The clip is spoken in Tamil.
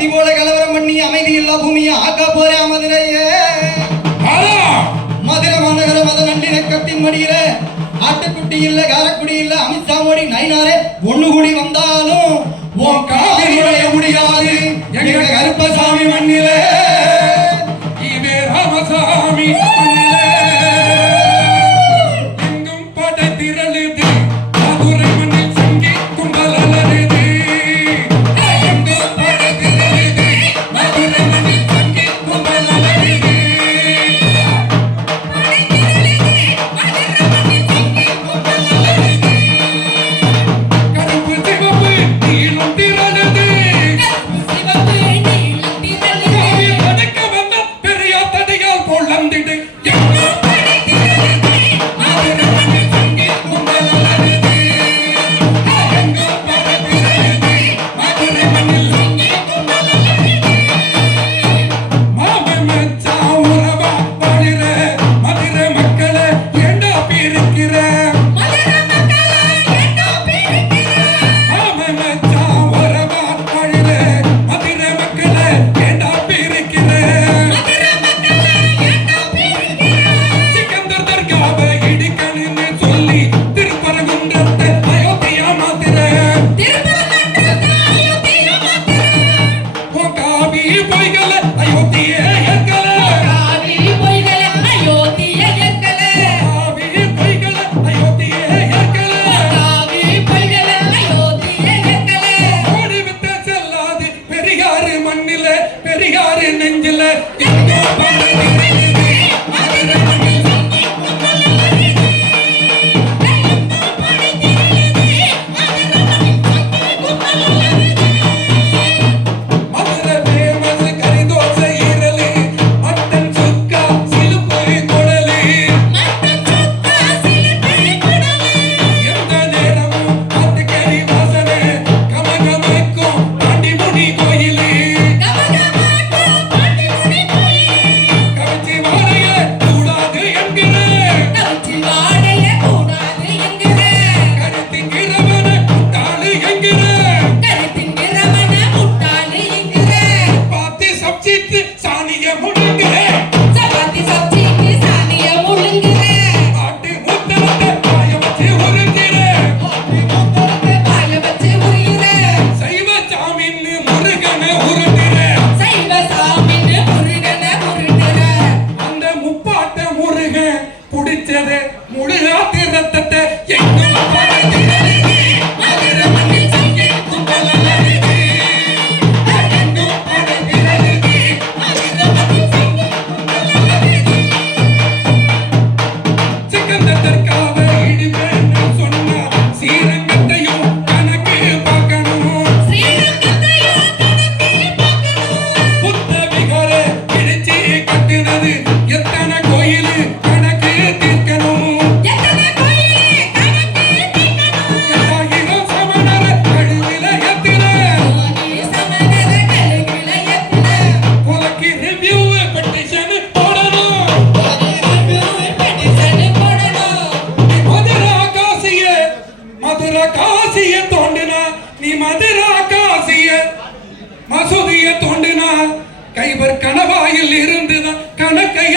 கத்தி போல கலவரம் பண்ணி அமைதி இல்லா பூமியை ஆக்க போற மதுரையே மதுரை மாநகர மத நல்லிணக்கத்தின் மடியில ஆட்டுக்குட்டி இல்ல காரக்குடி இல்ல அமித்ஷா மோடி நைனாரே ஒண்ணு கூடி வந்தாலும் உன் காவிரி நுழைய முடியாது எங்க கருப்பசாமி மண்ணிலே இதே ராமசாமி மண்ணிலே எங்கும் படை திரளுது மதுரை மண்ணில் சங்கி கும்பல் அலறுது எங்கும் படை திரளுது மதுரை மண்ணில் சங்கி கும்பல் அலறுது கருப்பு சிவப்பு நீலம் திரளுது படைக்க வந்த பெரிய தடியால் பொழந்திடு பெரியாரு நெஞ்சில மசூதிய தோண்டினா கைவர் கணவாயில் இருந்துதான் கணக்கைய